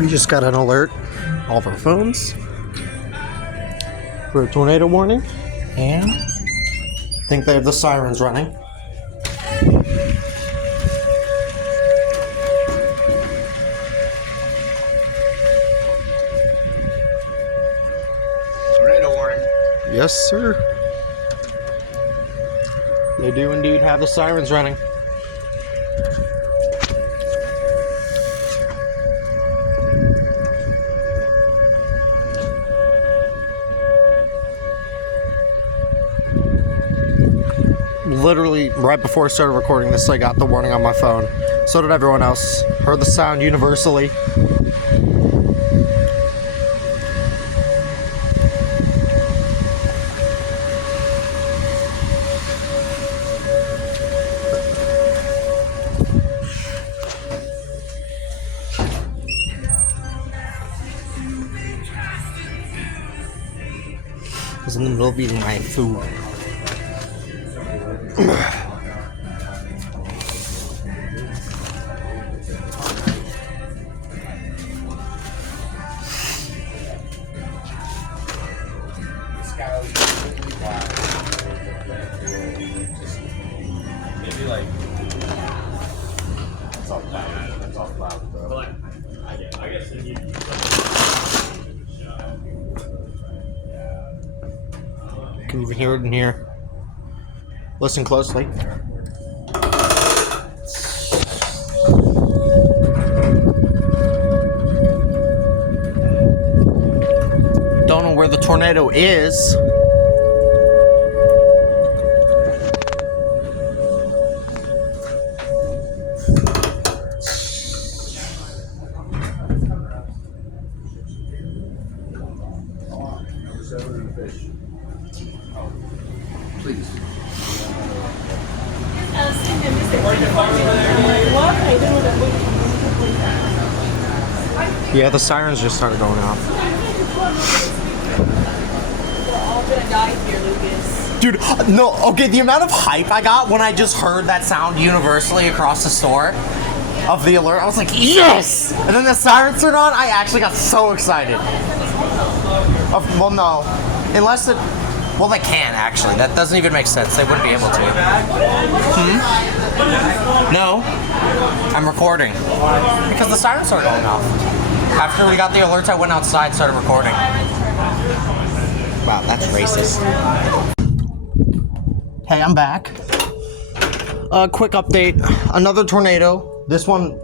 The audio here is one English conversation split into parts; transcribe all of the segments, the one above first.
We just got an alert, all of our phones, for a tornado warning, and I think they have the sirens running. Tornado warning. Yes, sir. They do indeed have the sirens running. Literally, right before I started recording this, I got the warning on my phone. So did everyone else. Heard the sound universally. I was in the middle of eating my food. Maybe like it's all loud. It's all loud, bro. But like, I guess if you Can you even hear it in here? Listen closely. Don't know where the tornado is. please. Yeah, the sirens just started going off. We're all gonna die here, Lucas. Dude, no, okay, the amount of hype I got when I just heard that sound universally across the store of the alert, I was like, yes! And then the sirens turned on, I actually got so excited. Well, no. Unless it... Well, they can, actually. That doesn't even make sense. They wouldn't be able to. No. I'm recording. Because the sirens started going off. After we got the alerts, I went outside and started recording. Wow, that's racist. Hey, I'm back. Quick update. Another tornado. This one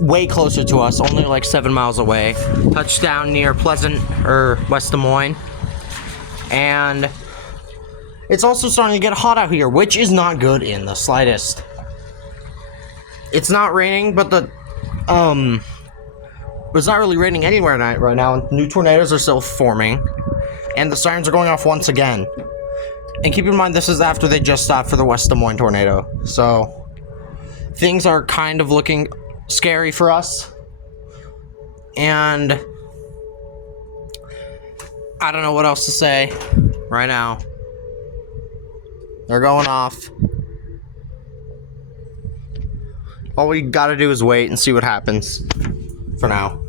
way closer to us, only like 7 miles away. Touchdown near Pleasant, or West Des Moines. And it's also starting to get hot out here, which is not good in the slightest. It's not raining, but it's not really raining anywhere right now. New tornadoes are still forming, and the sirens are going off once again. And keep in mind, this is after they just stopped for the West Des Moines tornado. So things are kind of looking scary for us. And I don't know what else to say right now. They're going off. All we gotta do is wait and see what happens for now.